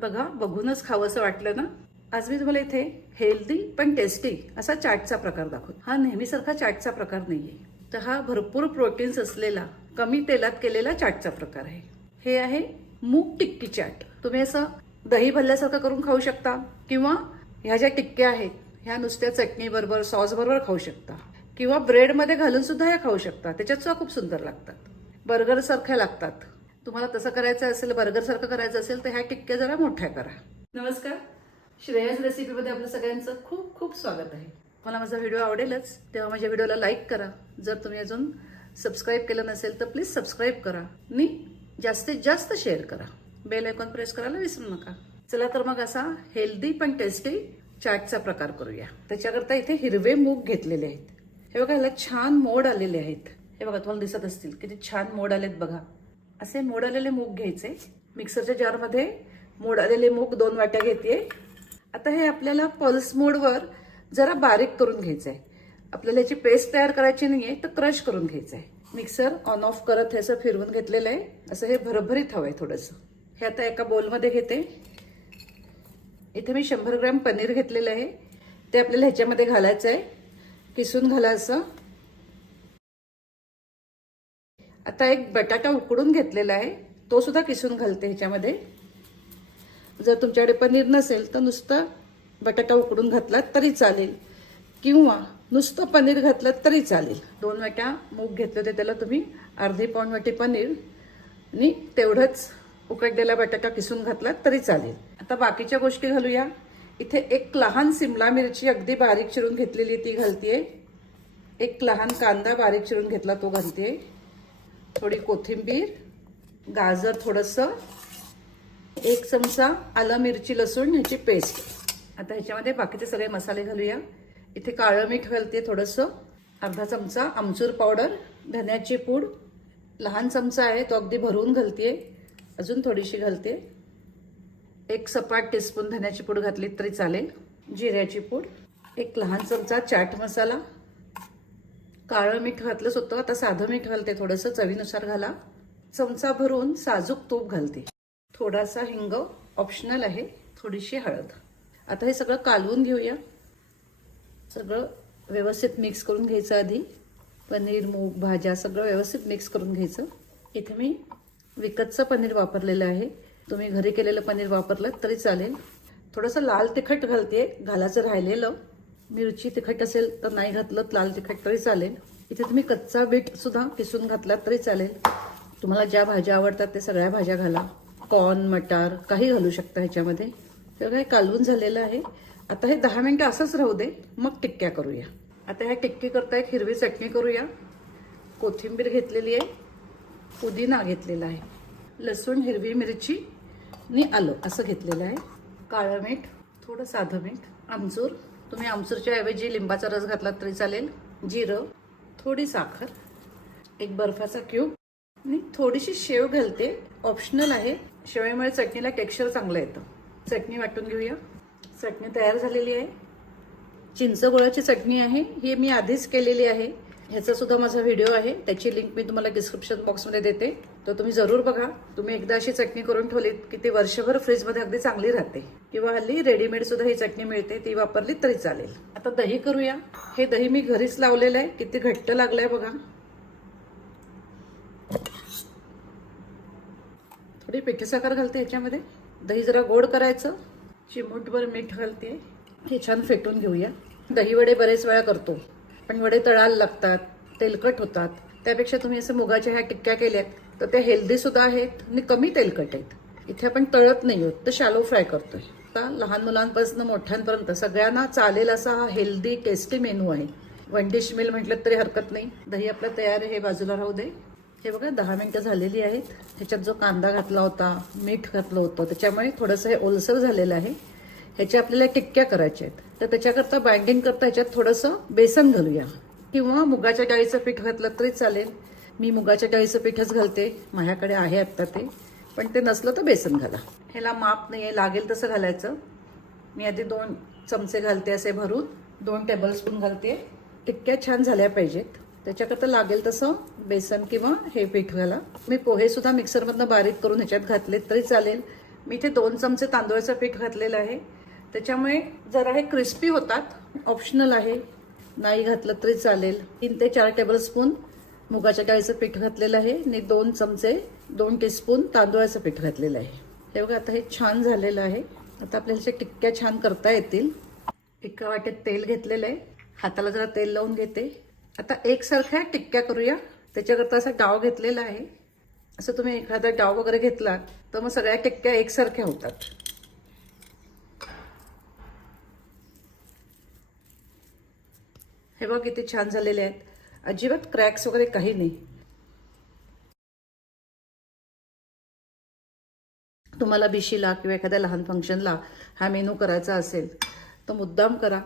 बघा बघूनच खावंसं वाटलं ना? आज मी तुम्हाला इथे हेल्दी पण टेस्टी असा चाटचा प्रकार दाखवतो. हा नेहमीसारखा चाटचा प्रकार नाहीये. तर हा भरपूर प्रोटीन्स असलेला कमी तेलात केलेला चाटचा प्रकार आहे. हे आहे मूग टिक्की चाट. तुम्ही असं दही भल्ल्यासारखं करून खाऊ शकता किंवा ह्या ज्या टिक्क्या आहेत ह्या नुसत्या चटणी बरोबर सॉस बरोबर खाऊ शकता. किंवा ब्रेडमध्ये घालून सुद्धा ह्या खाऊ शकता. त्याच्यात सुद्धा खूप सुंदर लागतात. बर्गर सारख्या लागतात. तुम्हाला तसं करायचं असेल बर्गर सारखं करायचं असेल तर ह्या टिक्क्या जरा मोठ्या करा. नमस्कार. श्रेयस रेसिपीमध्ये आपलं सगळ्यांचं खूप खूप स्वागत आहे. मला माझा व्हिडिओ आवडेलच तेव्हा माझ्या व्हिडिओला लाईक करा. जर तुम्ही अजून सबस्क्राईब केलं नसेल तर प्लीज सबस्क्राईब करा. आणि जास्तीत जास्त शेअर करा. बेल आयकॉन प्रेस करायला विसरू नका. चला तर मग असा हेल्दी पण टेस्टी चाटचा प्रकार करूया. त्याच्याकरता इथे हिरवे मूग घेतलेले आहेत. हे बघा ह्याला छान मोड आलेले आहेत. हे बघा तुम्हाला दिसत असतील. किती छान मोड आलेत बघा. असे मोड आलेले मूग घ्यायचे. मिक्सरच्या जारमध्ये मोड आलेले मूग दोन वाट्या घेते आता हे आपल्याला पल्स मोडवर जरा बारीक करून घ्यायचं आहे आपल्याला याची पेस्ट तयार करायची नाही आहे तर क्रश करून घ्यायचं आहे मिक्सर ऑन ऑफ करत हे असं फिरवून घेतलेलं आहे असं हे भरभरीत हवं आहे थोडंसं. हे आता एका बोलमध्ये घेते. इथे मी शंभर ग्रॅम पनीर घेतलेलं आहे. ते आपल्याला ह्याच्यामध्ये घालायचं आहे किसून घालायचं आता एक बटाटा उकडून घेतलेला आहे. तो सुद्धा किसून घालते ह्याच्यामध्ये. जर तुमच्याकडे पनीर नसेल तर नुसतं बटाटा उकडून घातलात तरी चालेल. किंवा नुसतं पनीर घातलं तरी चालेल. दोन वाट्या मूग घेतले होते त्याला तुम्ही अर्धी पाऊण वाटी पनीर आणि तेवढंच उकडलेला बटाटा किसून घातला तरी चालेल. आता बाकीच्या गोष्टी घालूया. इथे एक लहान सिमला मिरची अगदी बारीक चिरून घेतलेली ती घालतीये. एक लहान कांदा बारीक चिरून घेतला तो घालते थोडी कोथिंबीर गाजर थोडंसं एक चमचा आलं मिरची लसूण ह्याची पेस्ट. आता ह्याच्यामध्ये बाकीचे सगळे मसाले घालूया. इथे काळं मीठ घालते थोडंसं. अर्धा चमचा आमचूर पावडर धन्याची पूड लहान चमचा आहे तो अगदी भरून घालते. अजून थोडीशी घालते. एक सपाट टीस्पून धन्याची पूड घातली तरी चालेल. जिऱ्याची पूड. एक लहान चमचा चाट मसाला. काळं मीठ घातलंच होतं आता साधं मीठ घालते थोडंसं चवीनुसार घाला. चमचा भरून साजूक तूप घालते. थोडासा हिंग ऑप्शनल आहे थोडीशी हळद. आता हे सगळं कालवून घेऊया. सगळं व्यवस्थित मिक्स करून घ्यायचं आधी. पनीर मूग भाज्या सगळं व्यवस्थित मिक्स करून घ्यायचं. इथे मी विकतचं पनीर वापरलेलं आहे. तुम्ही घरी केलेलं पनीर वापरलं तरी चालेल. थोडंसं लाल तिखट घालते घालायचं राहिलेलं. मिरची तिखट असेल तर नाही घातलं तर लाल तिखट तरी चालेल. इथे तुम्ही कच्चा बीट सुद्धा किसून घातलात तरी चालेल. तुम्हाला ज्या भाज्या आवडतात ते सगळ्या भाज्या घाला. कॉर्न मटार काही घालू शकता ह्याच्यामध्ये. सगळं हे कालवून झालेलं आहे. आता हे दहा मिनटं असंच राहू दे मग टिक्क्या करूया. आता ह्या टिक्की करता एक हिरवी चटणी करूया. कोथिंबीर घेतलेली आहे. पुदिना घेतलेला आहे. लसूण हिरवी मिरची आणि आलं असं घेतलेलं आहे. काळं मीठ थोडं साधं मीठ आमचूर. तुम्ही आमचूरच्या ऐवजी लिंबाचा रस घातला तरी चालेल. जिरं थोडी साखर एक बर्फाचा क्यूब आणि थोडीशी शेव घालते. ऑप्शनल आहे. शेवयामुळे चटणीला टेक्स्चर चांगलं येतं. चटणी वाटून घेऊया. चटणी तयार झालेली आहे. चिंचगुळाची चटणी आहे. ही मी आधीच केलेली आहे. ह्याचा सुद्धा माझा व्हिडिओ आहे. त्याची लिंक मी तुम्हाला डिस्क्रिप्शन बॉक्समध्ये देते. तर तुम्ही जरूर बघा. तुम्ही एकदा अशी चटणी करून ठेवलीत की ती वर्षभर फ्रीजमध्ये अगदी चांगली राहते. किंवा हल्ली रेडीमेड सुद्धा ही चटणी मिळते ती वापरली तरी चालेल. आता दही करूया. हे दही मी घरीच लावलेलं आहे. किती घट्ट लागलंय बघा. थोडी पिठी साखर घालते ह्याच्यामध्ये. दही जरा गोड करायचं. चिमूटभर मीठ घालते. हे छान फेटून घेऊया. दही वडे बरेच वेळा करतो. पण वडे तळायला लागतात तेलकट होतात. त्यापेक्षा तुम्ही असं मुगाच्या ह्या टिक्क्या केल्यात तर त्या हेल्दीसुद्धा आहेत आणि कमी तेलकट आहेत. इथे आपण तळत नाही आहोत तर शॅलो फ्राय करतोय. आता लहान मुलांपासून मोठ्यांपर्यंत सगळ्यांना चालेल असा हा हेल्दी टेस्टी मेनू आहे. वन डिश मिल म्हटलं तरी हरकत नाही. दही आपलं तयार आहे हे बाजूला राहू दे. हे बघा दहा मिनिटं झालेली आहेत. ह्याच्यात जो कांदा घातला होता मीठ घातलं होतं त्याच्यामुळे थोडंसं हे ओलसर झालेलं आहे. ह्याच्या आपल्याला टिक्क्या करायच्या आहेत. तर त्याच्याकरता बाइंडिंग करता ह्याच्यात थोडंसं बेसन घालूया. किंवा मुगाच्या डाळीचं पीठ घातलं तरी चालेल. मी मुगाच्या डाळीचं पीठच घालते. माझ्याकडे आहे आत्ता ते. पण ते नसलं तर बेसन घाला. ह्याला माप नाही आहे लागेल तसं घालायचं. मी आधी दोन चमचे घालते असे भरून. दोन टेबलस्पून घालते. टिक्क्या छान झाल्या पाहिजेत. त्याच्याकरता लागेल तसं बेसन किंवा हे पीठ घाला. मी पोहेसुद्धा मिक्सरमधनं बारीक करून ह्याच्यात घातलेत तरी चालेल. मी इथे दोन चमचे तांदूळाचं पीठ घातलेलं आहे. त्याच्यामुळे जरा हे क्रिस्पी होतात. ऑप्शनल आहे. नाही घातलं तरी चालेल. तीन ते चार टेबलस्पून मुगाच्या डाळीचं पीठ घातलेलं आहे आणि दोन चमचे दोन टीस्पून तांदूळाचं पीठ घातलेलं आहे. हे बघा आता हे छान झालेलं आहे. आता आपल्याला ह्याच्या टिक्क्या छान करता येतील. एका वाटेत तेल घेतलेलं आहे. हाताला जरा तेल लावून घेते. आता एकसारख्या टिक्क्या करूया. त्याच्याकरता असा डाव घेतलेला आहे. असं तुम्ही एखादा डाव वगैरे घेतला तर मग सगळ्या टिक्क्या एकसारख्या होतात. हे बघ किती छान झालेले आहेत. अजिबात क्रॅक्स वगैरे काही नाही. तुम्हाला बिशीला किंवा एखाद्या लहान फंक्शनला हा मेनू करायचा असेल तर मुद्दाम करा.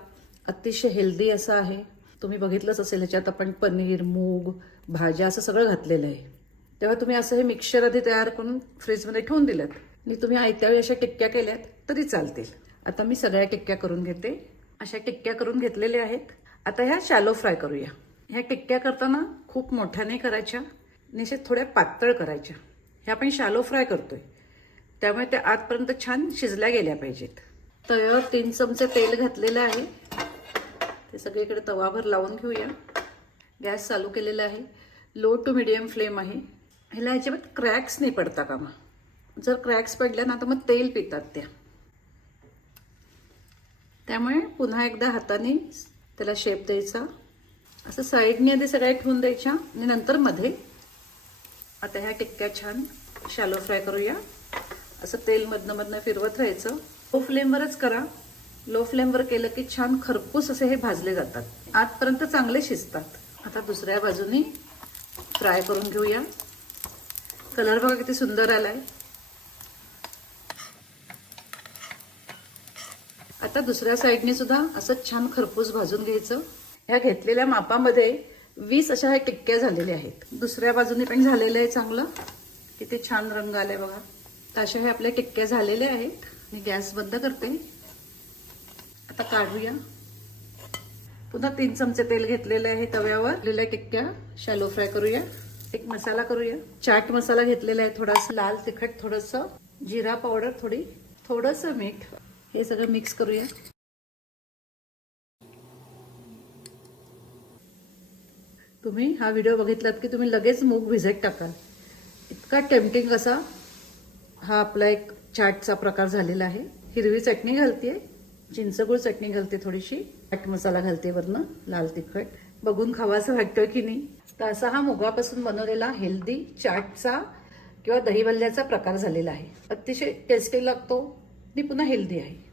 अतिशय हेल्दी असा आहे. तुम्ही बघितलंच असेल ह्याच्यात आपण पनीर मूग भाज्या असं सगळं घातलेलं आहे. तेव्हा तुम्ही असं हे मिक्सचर आधी तयार करून फ्रीजमध्ये ठेवून दिलं आणि तुम्ही आयत्या वेळी अशा टिक्क्या केल्यात तरी चालतील. आता मी सगळ्या टिक्क्या करून घेते. अशा टिक्क्या करून घेतलेल्या आहेत. आता ह्या शॅलो फ्राय करूया. ह्या टिक्क्या करताना खूप मोठ्या नाही करायच्या निश्चित थोड्या पातळ करायच्या. ह्या आपण शॅलो फ्राय करतोय. त्यामुळे त्या आतपर्यंत छान शिजल्या गेल्या पाहिजेत. तव्यावर तीन चमचे तेल घातलेलं आहे. ते सगळीकडे तवाभर लावून घेऊया. गॅस चालू केलेला आहे. लो टू मिडियम फ्लेम आहे. ह्याला ह्याच्यात क्रॅक्स नाही पडता का मग जर क्रॅक्स पडल्या ना तर मग तेल पितात त्या. त्यामुळे पुन्हा एकदा हाताने त्याला शेप द्यायचा. असं साईडने आधी सगळ्या ठेवून द्यायच्या. आणि नंतर मध्ये आता ह्या टिक्क्या छान शॅलो फ्राय करूया. असं तेल मधनं मधनं फिरवत राहायचं. लो फ्लेमवरच करा. लो फ्लेमवर केलं की छान खरपूस असे हे भाजले जातात. आतपर्यंत चांगले शिजतात. आता दुसऱ्या बाजूनी फ्राय करून घेऊया. कलर बघा किती सुंदर आलाय. आता दुसऱ्या साईडने सुद्धा असं छान खरपूस भाजून घ्यायचं. ह्या घेतलेल्या मापामध्ये वीस अशा ह्या टिक्क्या झालेल्या आहेत. दुसऱ्या बाजूने पण झालेलं आहे चांगलं. किती छान रंग आलाय बघा. तर अशा हे आपल्या टिक्क्या झालेल्या आहेत. मी गॅस बंद करते. आता काढूया. पुन्हा तीन चमचे तेल घेतलेले आहे तव्यावर. लिहिल्या टिक्क्या शॅलो फ्राय करूया. एक मसाला करूया. चाट मसाला घेतलेला आहे थोडासा. लाल तिखट थोडस. जिरा पावडर थोडी थोडस मीठ. हे सगळं मिक्स करूया. तुम्ही हा व्हिडिओ बघितलात की तुम्ही लगेच मूग भिजत टाकाल. इतका टेम्पटिंग असा हा आपला एक चाटचा प्रकार झालेला आहे. हिरवी चटणी घालते चिंचगुळ चटणी घालते थोडीशी चाट मसाला घालते वरनं लाल तिखट. बघून खावासं वाटतं की नाही? तर असा हा मुगापासून बनवलेला हेल्दी चाटचा किंवा दहीवल्ल्याचा प्रकार झालेला आहे. अतिशय टेस्टी लागतो आणि पुन्हा हेल्दी आहे.